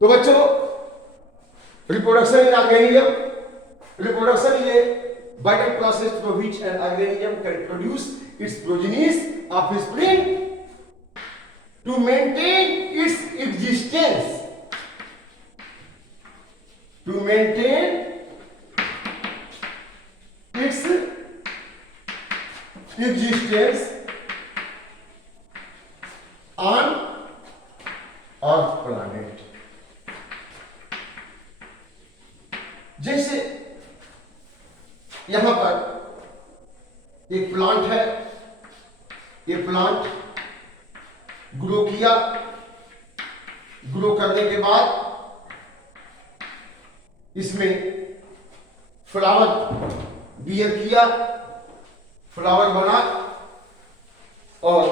तो बच्चों, reproduction in organism, reproduction is a vital process through which an organism can produce its progenies of offspring to maintain its existence. To maintain its existence on Earth planet. जैसे यहां पर एक plant है, ये plant grow किया, grow करने के बाद इसमें फ्लावर बियर किया, फ्लावर बना और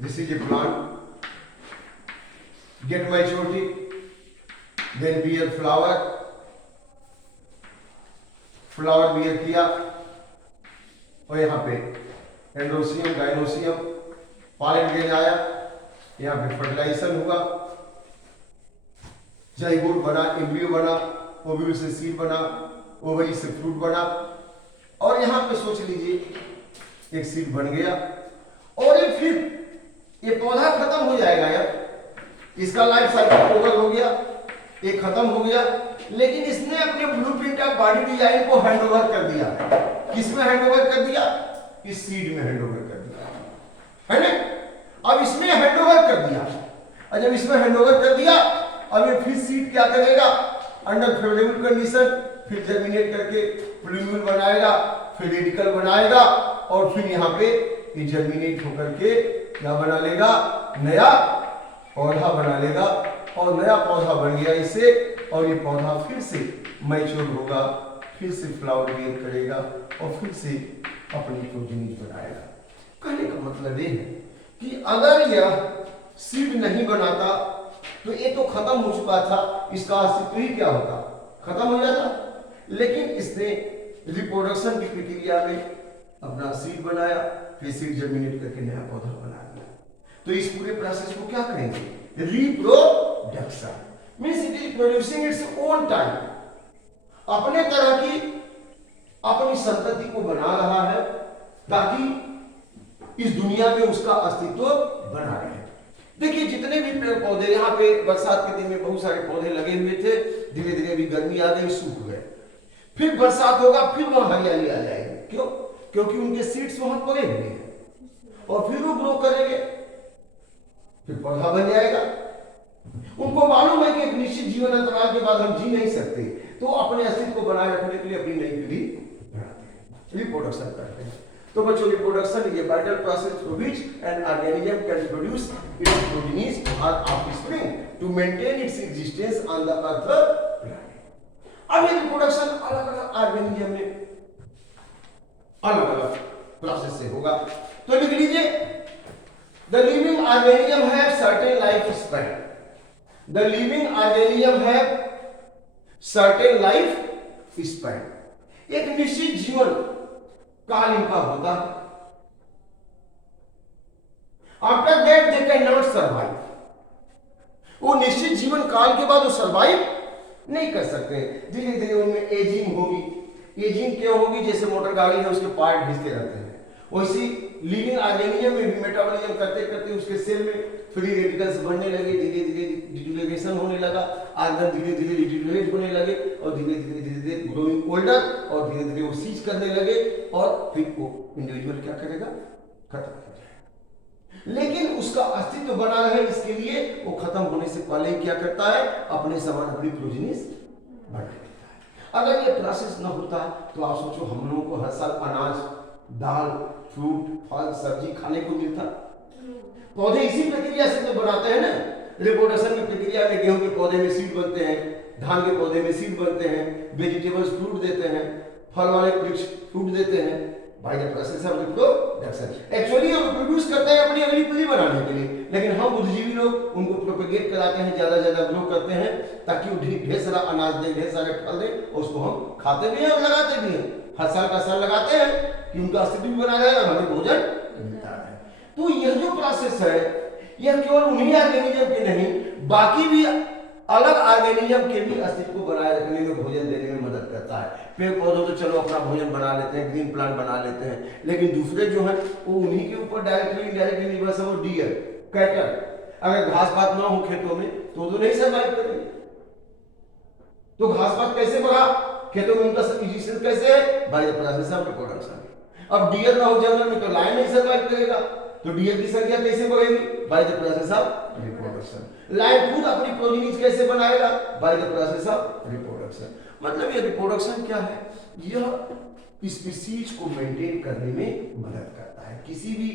this is a plant get maturity, then bear flower, flower bear किया और यहाँ पे एंड्रोसियम, गाइनोसियम, पॉलन ग्रेन आया, यहाँ पे फर्टिलाइजेशन हुआ, जाइगोट बना, एम्ब्रियो बना, ओव्यूल से सीड बना, ओवरी से फ्रूट बना और यहाँ पे सोच लीजिए एक सीड बन गया और ये फिर ये पौधा खत्म हो जाएगा यार, इसका लाइफ साइकिल ओवर हो गया, ये खत्म हो गया, लेकिन इसने अपने ब्लूप्रिंट ऑफ बॉडी डिजाइन को हैंडओवर कर दिया। किसमें हैंडओवर कर दिया? इस सीड में हैंडओवर कर दिया, है ना? अब इसमें हैंडओवर कर दिया और जब इसमें हैंडओवर कर दिया, अब ये फिर सीड क्या करेगा? अंडर फेवरेबल कंडीशन फिर जर्मिनेट करके प्लूम्यूल बनाएगा, फिर रेडिकल बनाएगा और फिर यहाँ पे ये जर्मिनेट होकर के क्या बना लेगा? नया पौधा बना लेगा और नया पौधा बन गया इससे और ये पौधा फिर से मैच्योर होगा, फिर से फ्लावर बियर करेगा और फिर से अपनी प्रोजेनी बनाएगा। कहने का मतलब ये है कि अगर यह सीड नहीं बनाता तो ये तो खत्म हो चुका था, इसका अस्तित्व ही क्या होता? खत्म हो जाता। लेकिन इसने रिप्रोडक्शन की प्रक्रिया में अपना सीड बनाया, फिर सीड जर्मिनेट करके नया पौधा बना दिया। तो इस पूरे प्रोसेस को क्या करेंगे? Reproduction means it is producing its own time, अपने तरह की अपनी संतति को बना रहा है ताकि इस दुनिया में उसका अस्तित्व बना रहे। देखिए जितने भी पेड़ पौधे यहाँ पे बरसात के दिन में बहुत सारे पौधे लगे हुए थे, धीरे धीरे भी गर्मी आ गई, सूख गए, फिर बरसात होगा, फिर वहां हरियाली आ जाएगी। क्यों? क्योंकि उनके सीड्स वहां पड़े हुए हैं और फिर वो ग्रो करेंगे, फिर पौधा बन जाएगा। उनको मालूम है कि एक निश्चित जीवन अंतराल के बाद हम जी नहीं सकते, तो अपने अस्तित्व को बनाए रखने के लिए अपनी नई पीढ़ी बढ़ाते हैं, रिप्रोडक्शन करते हैं। तो बच्चों, रिप्रोडक्शन ये vital process through which an organism can produce its progenies और offspring to maintain its existence on the earth planet. अब ये रिप्रोडक्शन अलग अलग ऑर्गेनिज्म में अलग अलग प्रोसेस से होगा। तो लिख लीजिए, the living organism have certain life span. The living organism have certain life span, एक निश्चित जीवन काल इनका होता है। After that they can not survive, वो निश्चित जीवन काल के बाद वो सर्वाइव नहीं कर सकते। धीरे धीरे उनमें एजिंग होगी। एजिंग क्यों होगी? जैसे मोटर गाड़ी है, उसके पार्ट घिसते रहते हैं, वैसी लिविंग ऑर्गेनिज्म में भी मेटाबॉलिज्म करते करते उसके सेल में फ्री रेडिकल्स बढ़ने लगे, धीरे धीरे डिट्यूलेशन होने लगा, आर्गन धीरे धीरे डिट्यूलेट होने लगे और धीरे धीरे ग्रोइंग ओल्डर और धीरे धीरे वो सीज करने लगे और फिर वो इंडिविजुअल क्या करेगा? खत्म हो जाएगा। लेकिन उसका अस्तित्व बना रहे इसके लिए वो खत्म होने से पहले ही क्या करता है? अपने समान अपनी प्रोजेनीज बढ़ा देता है। अगर ये प्रोसेस न होता तो आप सोचो, हम लोगों को हर साल अनाज, दाल, फ्रूट, फल, सब्जी खाने को मिलता। पौधे इसी प्रक्रिया से तो बनाते हैं ना। रिप्रोडक्शन की प्रक्रिया में गेहूं के पौधे में सीड बनते हैं, धान के पौधे में सीड बनते हैं, वेजिटेबल्स फ्रूट देते हैं, फल वाले वृक्ष फ्रूट देते हैं। Bye the process of reproduction actually हम प्रोड्यूस करते हैं अपनी अगली पीढ़ी बनाने के लिए, लेकिन हम बुद्धिजीवी लोग उनको प्रोपेगेट कराते हैं, ज्यादा ज्यादा ग्रो करते हैं ताकि वो ढेर सारा अनाज दे, ढेर सारे फल दे, उसको हम खाते भी हैं और लगाते भी हैं। हर साल का साल लगाते हैं कि उनका अस्तित्व भी बना रहे और हमें भोजन मिलता है। तो यह जो प्रोसेस है यह केवल उन्हीं ऑर्गेनिज्म के नहीं, बाकी भी अलग ऑर्गेनिज्म के भी अस्तित्व को बनाए रखने में, भोजन देने में मदद करता है। पेड़ पौधों तो चलो अपना भोजन बना लेते हैं, ग्रीन प्लांट बना लेते हैं, लेकिन दूसरे जो है वो उन्हीं के ऊपर डायरेक्टली इनडायरेक्टली निर्भर है। वो डियर, कैटल, अगर घास पात ना हो खेतों में तो नहीं सर्वाइव करेंगे। तो घास पात कैसे बढ़ा खेतों में, उनका एग्जिस्टेंस कैसे है, bye the process of reproduction. अब डियर ना हो जंगल में तो लायन नहीं सर्वाइव करेगा, तो डियर की संख्या कैसे बढ़ेगी, by the process of reproduction. Lion खुद अपनी प्रोजेनिज कैसे बनाएगा, by the process of reproduction. मतलब ये रिप्रोडक्शन क्या है, यह स्पीसीज को मेंटेन करने में मदद करता है। किसी भी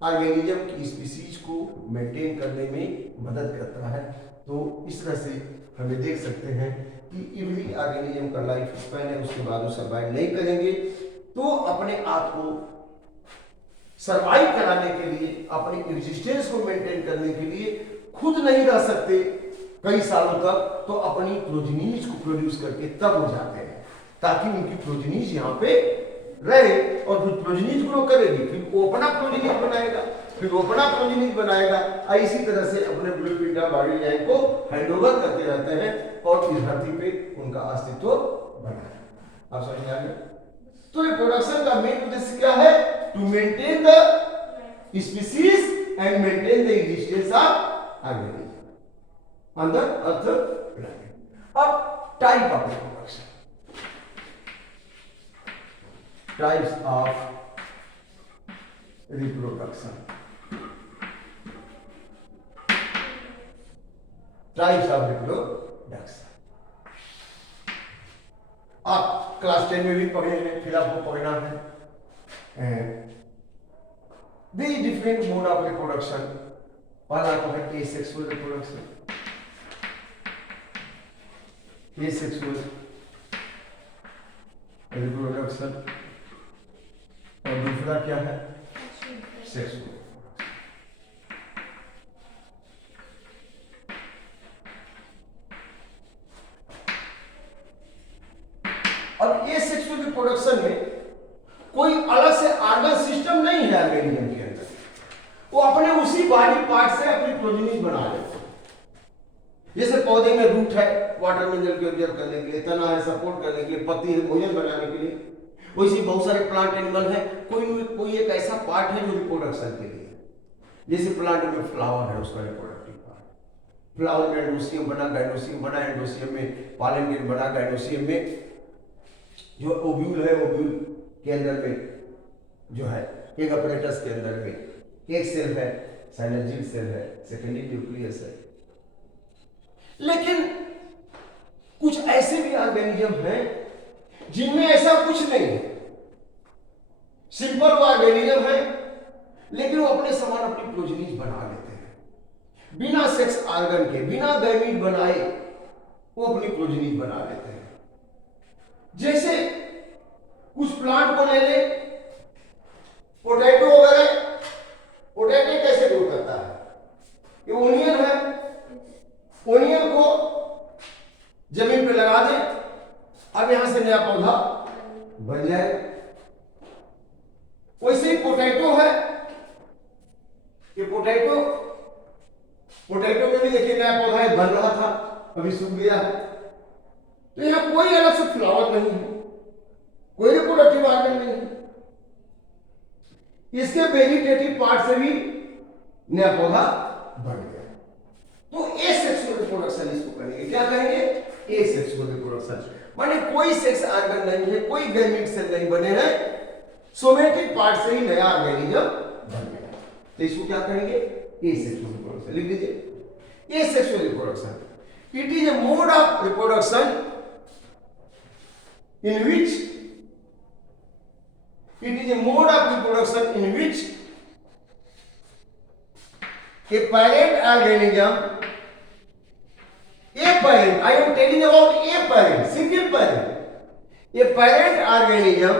ऑर्गेनिज्म की स्पीसीज को मेंटेन करने में मदद करता है। तो इस तरह से हमें देख सकते हैं कि एवरी ऑर्गेनिज्म का लाइफ स्पैन है, उसके बाद वो सर्वाइव नहीं करेंगे। तो अपने आप को सर्वाइव कराने के लिए, अपनी एग्जिस्टेंस को मेंटेन करने के लिए खुद नहीं रह सकते कई सालों तक, तो अपनी प्रोजेनीज को प्रोड्यूस करके तब हो जाते हैं, ताकि उनकी प्रोजेनीज यहाँ पे रहे और फिर प्रोजेनीज ग्रो करेगी, फिर वो अपना प्रोजेनीज बनाएगा, फिर वो अपना प्रोजेनीज बनाएगा। इसी तरह से अपने ब्लूप्रिंट ऑफ बॉडी लाइन को हैंडओवर करते रहते हैं और इस धरती पे उनका अस्तित्व बना है। आप समझ में आ गए? तो रिप्रोडक्शन का मेन उद्देश्य क्या है, to maintain the species and maintain the existence of organism on the earth planet. अब type of reproduction, types of reproduction, types of reproduction आप क्लास 10 में भी पढ़े हैं, फिर आपको पढ़ना है the different mode of reproduction. पहला आपको है एसेक्सुअल रिप्रोडक्शन, एसेक्सुअल रिप्रोडक्शन, और दूसरा क्या है, सेक्सुअल। अब ये सेक्सुअल रिप्रोडक्शन में कोई अलग से ऑर्गन सिस्टम नहीं है ऑर्गेनिज्म के अंदर, वो अपने उसी बॉडी पार्ट से अपनी प्रोजेनिज बना लेते हैं। जैसे पौधे में रूट है वाटर मिनरल को एब्जॉर्ब करने के लिए, तना है सपोर्ट करने के लिए, पत्ती है भोजन बनाने के लिए, वैसे बहुत सारे प्लांट एनिमल है, कोई एक ऐसा पार्ट है जो रिप्रोडक्शन के लिए। जैसे प्लांट में फ्लावर है, उसका रिप्रोडक्टिव पार्ट, फ्लावर में एंडोसियम बना, गाइनोसियम बना, एंडोसियम में पॉलन ग्रेन बना, गाइनोसियम में जो ओव्यूल है, ओव्यूल के अंदर में जो है एक अपरेटस के अंदर में एक सेल है, साइनर्जिक सेल है, सेकेंडरी न्यूक्लियस है। लेकिन कुछ ऐसे भी ऑर्गेनिज्म हैं जिनमें ऐसा कुछ नहीं है, सिंपल वो ऑर्गेनिज्म है, लेकिन वो अपने समान अपनी प्रोजेनिज बना लेते हैं बिना सेक्स ऑर्गन के, बिना गैमीट बनाए वो अपनी प्रोजेनिज बना लेते हैं। जैसे कुछ प्लांट को ले ले, पोटैटो वगैरह, पोटैटो कैसे ग्रो करता है, ये ओनियन है, ओनियन को जमीन पे लगा दे, अब यहां से नया पौधा बन जाए। वैसे ही पोटैटो है, ये पोटैटो में भी देखिए नया पौधा बन रहा था, अभी सूख गया है। तो यहां कोई अलग से फ्लावर नहीं है, कोई रिप्रोडक्टिव ऑर्गन नहीं है, इसके वेजिटेटिव पार्ट से भी नया पौधा बन गया। तो एसेक्सुअल रिप्रोडक्शन इसको कहेंगे, क्या कहेंगे, एसेक्सुअल रिप्रोडक्शन। माने कोई सेक्स ऑर्गन नहीं है, कोई गैमीट सेल नहीं बने हैं, सोमेटिक पार्ट से ही नया ऑर्गेनिज्म बन गया, तो इसको क्या कहेंगे, एसेक्सुअल रिप्रोडक्शन। लिख लीजिए, asexual reproduction, it is a mode of reproduction in which a parent organism, I am telling about a parent, single parent, a parent organism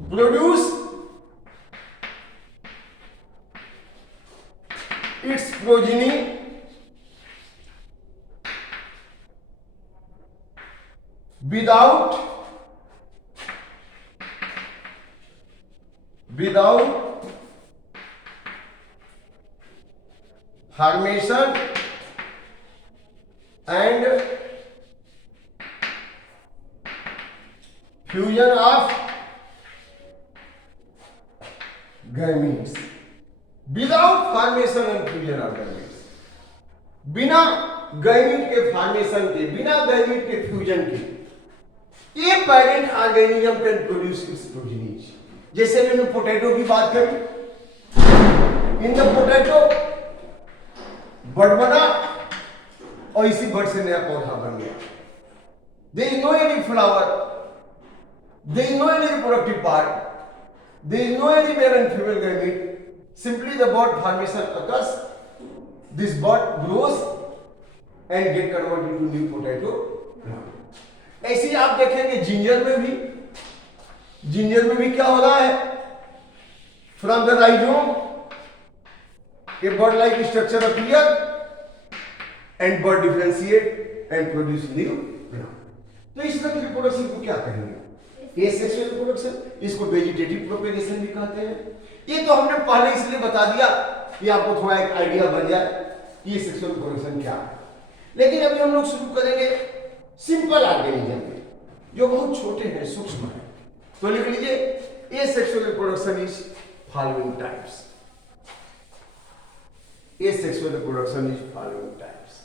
produce its progeny without without formation and fusion of gametes, without formation and fusion of gametes, बिना gamete के formation के, बिना gamete के fusion के, ये parent organism can produce its progenies. जैसे मैंने potato की बात करी, इन द पोटैटो बड बना और इसी बड से नया पौधा बन गया। There is no any flower, there is no any reproductive part, there is no any male and female gamete, simply the bud formation occurs, this bud grows and get converted into new potato plant। ऐसे ही आप देखेंगे ginger में भी, ginger में भी क्या हो रहा है, from the rhizome a bud like structure appear and bud differentiate and produce new plant। तो इस तरह की रिप्रोडक्शन को क्या कहेंगे, एसेक्सुअल रिप्रोडक्शन, इसको वेजिटेटिव प्रोपेगेशन भी कहते हैं। ये तो हमने पहले इसलिए बता दिया कि आपको थोड़ा एक आइडिया बन जाए कि ये सेक्सुअल रिप्रोडक्शन क्या है। लेकिन अभी हम लोग शुरू करेंगे सिंपल ऑर्गेनिज्म में, जो बहुत छोटे हैं, सूक्ष्म हैं। तो लिख लीजिए, asexual reproduction is following types. Asexual reproduction is following types.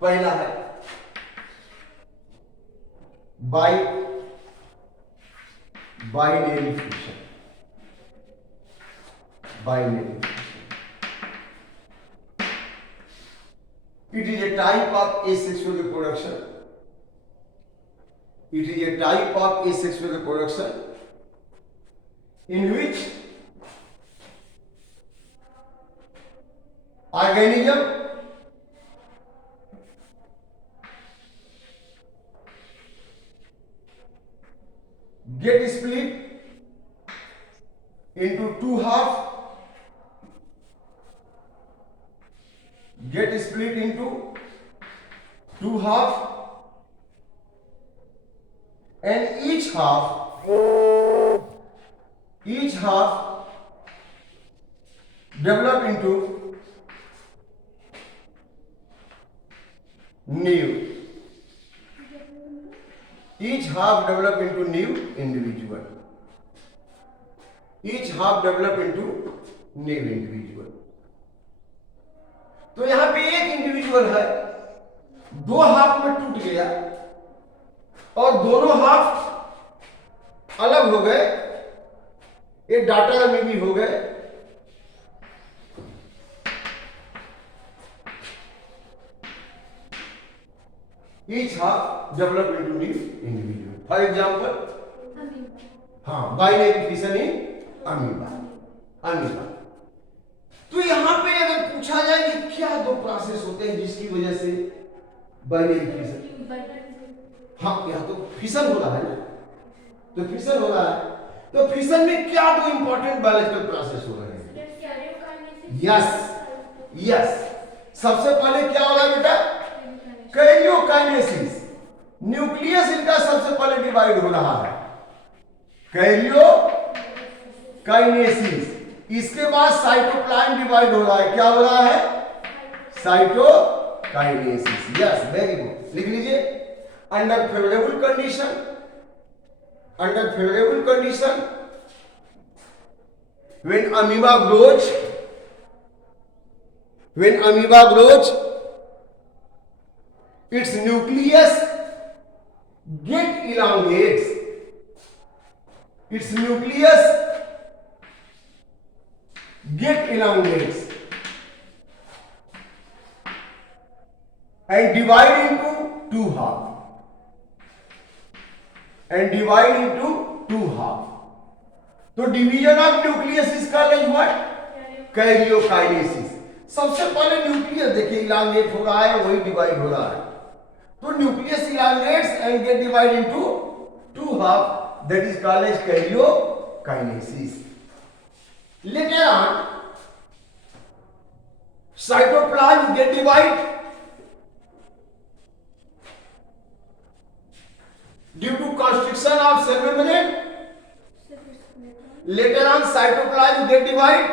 पहला है binary fission, binary fission, it is a type of asexual reproduction, it is a type of asexual reproduction in which organism get split into two half, get split into two half, and each half develop into new, each half develop into new individual, each half develop into new individual। तो यहां पे एक individual है, दो half में टूट गया और दोनों हाफ अलग हो गए, ये डाटा में भी हो गए। each half develop into new individual, for example हाँ, binary fission in amoeba, amoeba। तो यहां पे अगर पूछा जाए कि क्या दो प्रोसेस होते हैं जिसकी वजह से बाइनरी फिशन, हाँ यहाँ तो फिशन हो रहा है ना, तो फिशन हो रहा है, तो फिशन में क्या दो इंपॉर्टेंट बायोलॉजिकल प्रोसेस हो रहे हैं? यस यस, सबसे पहले क्या हो रहा है बेटा? कैरियोकाइनेसिस, न्यूक्लियस इनका सबसे पहले डिवाइड हो रहा है, कैरियोकाइनेसिस। इसके बाद साइटोप्लाज्म डिवाइड हो रहा है, क्या हो रहा है? साइटोकाइनेसिस। यस, वेरी गुड, लिख लीजिए। Under favourable condition, under favourable condition when amoeba grows, its nucleus get elongates, its nucleus get elongates and divide into two half, and divide into two half। तो division of nucleus इसका what? Karyokinesis. सबसे पहले nucleus देखिए elongate हो रहा है, वही divide हो रहा है, तो nucleus elongates and get divide into two half, that is called as karyokinesis. Later on cytoplasm get divide, due to construction of cell membrane later on cytoplasm get divide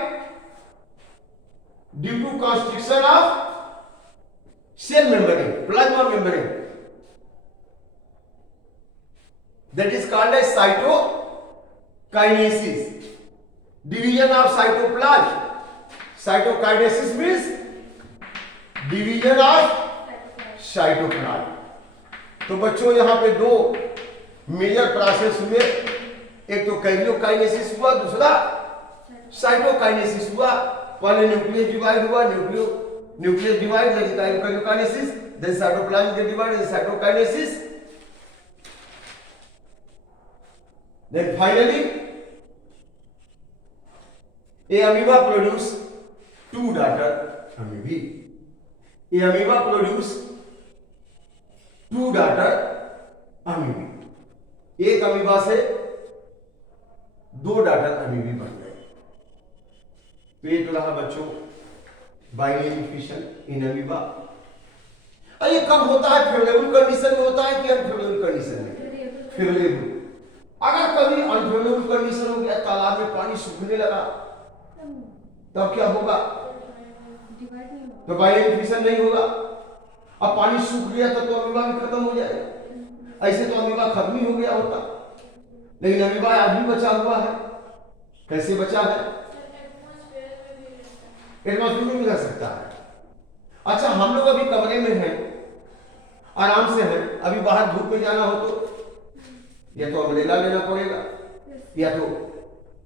due to constriction of cell membrane, plasma membrane, that is called as cytokinesis, division of cytoplasm. Cytokinesis means division of cytoplasm. तो बच्चों यहाँ पे दो major process हुए, एक तो karyokinesis हुआ, दूसरा साइटोकाइनेसिस हुआ। पहले न्यूक्लियस डिवाइड हुआ, nucleus divide then karyokinesis, then cytoplasm get divide, then cytokinesis, then finally a amoeba produce two daughter amoebae. A amoeba produce two daughter amoebae. एक अमीबा से दो डाटर अमीबी बन गए। तो ये तो रहा बच्चों बाइनरी फिशन इन अमीबा। और ये कब होता है? फेवरेबल कंडीशन में होता है कि अनफेवरेबल कंडीशन में? फेवरेबल। अगर कभी अनफेवरेबल कंडीशन हो गया, तालाब में पानी सूखने लगा, तब क्या होगा? तो बाइनरी फिशन नहीं होगा। अब पानी सूख गया तो अमीबा भी खत्म हो जाएगा। ऐसे तो अमीबा खत्म ही हो गया होता, लेकिन अमीबा आज भी बचा हुआ है। कैसे बचा है? एटमॉस्फेयर में रह सकता है। अच्छा, हम लोग अभी कमरे में हैं, आराम से हैं, अभी बाहर धूप में जाना हो तो या तो अम्ब्रेला लेना पड़ेगा या तो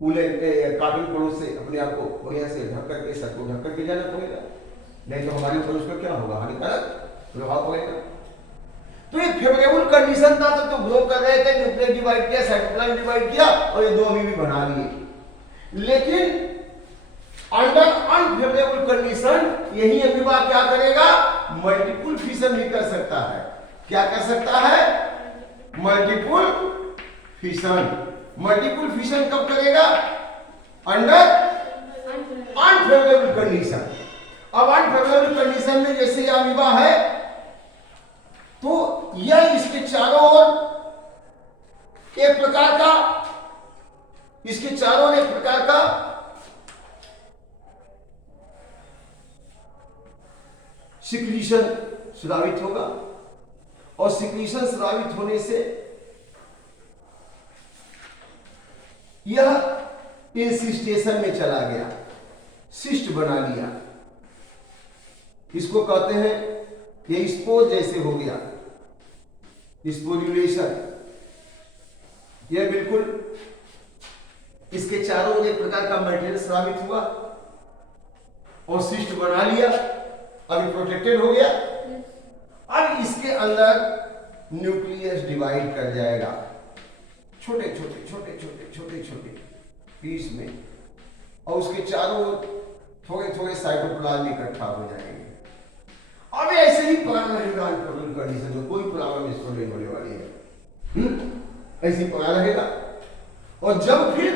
कॉटन क्लोथ से अपने आप को बढ़िया से ढक करके, सर को ढक करके जाना पड़ेगा, नहीं तो हमारे ऊपर उसका क्या होगा? हानिकारक प्रभाव पड़ेगा। तो ये फेवरेबल कंडीशन था तो ग्रो कर रहे थे, न्यूक्लियस डिवाइड किया, साइटोप्लाज्म डिवाइड किया और ये दो अमीबी बना लिए। लेकिन अंडर अनफेवरेबल कंडीशन यही अमीबा क्या करेगा? मल्टीपल फिशन भी कर सकता है। क्या कर सकता है? Multiple fission. मल्टीपल फिशन कब करेगा? Under unfavourable condition. अब अनफेवरेबल कंडीशन में जैसे ये अमीबा है तो यह इसके चारों ओर एक प्रकार का सिक्रीशन स्रावित होगा और सिक्रीशन स्रावित होने से यह इंसिस्टेशन में चला गया, सिस्ट बना लिया। इसको कहते हैं ये स्पोर जैसे हो गया, स्पोरुलेशन। यह बिल्कुल इसके चारों ओर एक प्रकार का मटेरियल स्रावित हुआ और सिस्ट बना लिया, अभी प्रोटेक्टेड हो गया। अब इसके अंदर न्यूक्लियस डिवाइड कर जाएगा छोटे छोटे पीस में, और उसके चारों ओर थोड़े साइटोप्लाज्म इकट्ठा हो जाएंगे। अब ऐसे ही पकड़ रहेगा अनफेवरेबल कंडीशन में, कोई प्रॉब्लम इसको नहीं होने वाली है। ऐसे ही पकड़ा रहेगा और जब फिर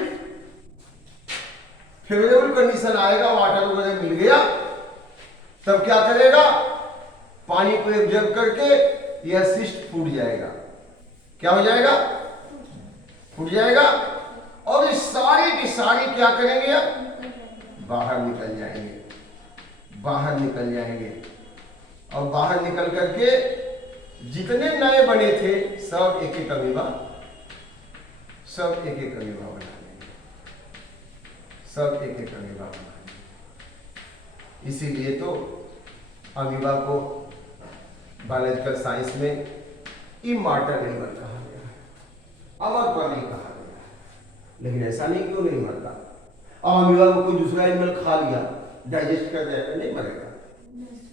फेवरेबल कंडीशन आएगा, वाटर वगैरह मिल गया, तब क्या करेगा? पानी को एब्जॉर्ब करके यह सिस्ट फूट जाएगा। क्या हो जाएगा? फूट जाएगा और ये सारी की सारी क्या करेंगे? बाहर निकल जाएंगे और बाहर निकल करके जितने नए बने थे सब एक एक अमीबा बना लेंगे। इसीलिए तो अमीबा को बायोलॉजिकल साइंस में इमॉर्टल एनिमल कहा गया है, अमर प्राणी कहा गया है। लेकिन ऐसा नहीं, क्यों नहीं मरता? अब अमीबा को कोई दूसरा एनिमल खा लिया, डाइजेस्ट कर जाएगा, नहीं मरेगा,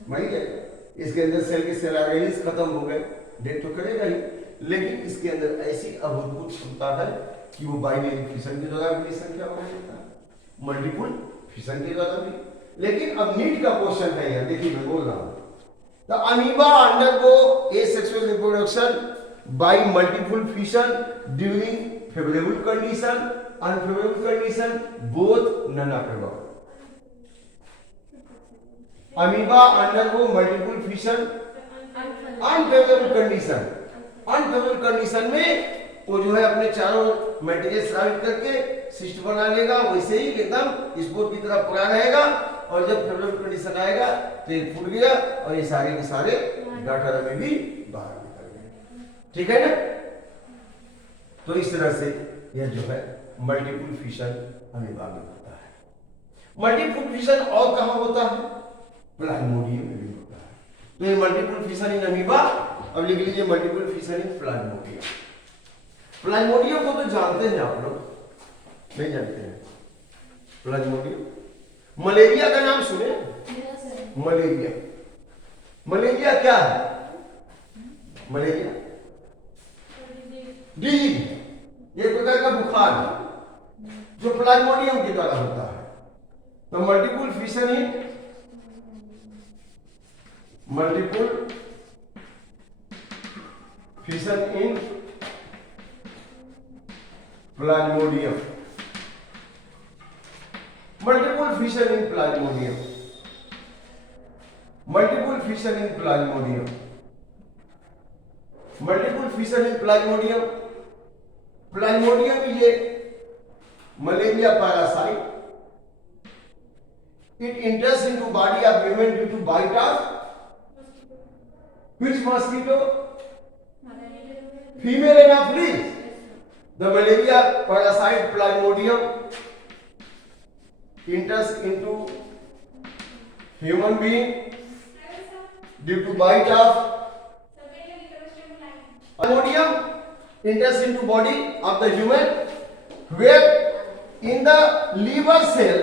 मर जाएगा। इसके अंदर सेल के सेल ऑर्गेनिल्स खत्म हो गए, डेथ तो करेगा ही, लेकिन इसके अंदर ऐसी अभूतपूर्व क्षमता है कि वो बाइनरी फिशन के द्वारा भी संख्या बढ़ा देता है, मल्टीपल फिशन के द्वारा भी। लेकिन अब नीट का क्वेश्चन है यार, देखिए मैं बोल रहा हूं, the amoeba undergo asexual reproduction by multiple fission during favourable condition, unfavourable condition, both none are favourable. Amoeba undergo multiple fission, unfavorable condition, unfavourable condition में वो जो है अपने चारों मैट्रिक्स स्रावित करके सिस्ट बना लेगा, वैसे ही एकदम स्पोर की तरह पड़ा रहेगा। और जब फेवरेबल कंडीशन आएगा तो ये फूट गया और ये सारे के सारे डाटा में भी बाहर निकल गए। ठीक है ना? तो इस तरह से यह जो है मल्टीपल फिशन अमीबा में होता है। मल्टीपल फिशन और कहां होता है? प्लाज्मोडियम में भी होता है। तो ये मल्टीपल फिशन इन अमीबा, अब लिख लीजिए मल्टीपल फिशन इन प्लाज्मोडियम। प्लाज्मोडियम को तो जानते हैं आप लोग, नहीं जानते हैं? प्लाज्मोडियम, मलेरिया का नाम सुने? मलेरिया, मलेरिया क्या है? मलेरिया डिजीज, एक प्रकार का बुखार है जो प्लाज्मोडियम के द्वारा होता है। तो multiple fission in Plasmodium, multiple fission in Plasmodium, multiple fission in Plasmodium, multiple fission in Plasmodium. Plasmodium is a malaria parasite. It enters into body of women due to bite of which mosquito? Female anopheles. The malaria parasite Plasmodium enters into human being due to bite of Plasmodium enters into body of the human where in the liver cell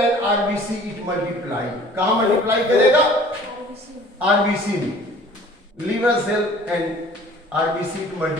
and RBC it multiply. कहाँ multiply करेगा? RBC, liver cell and RBC it multiply.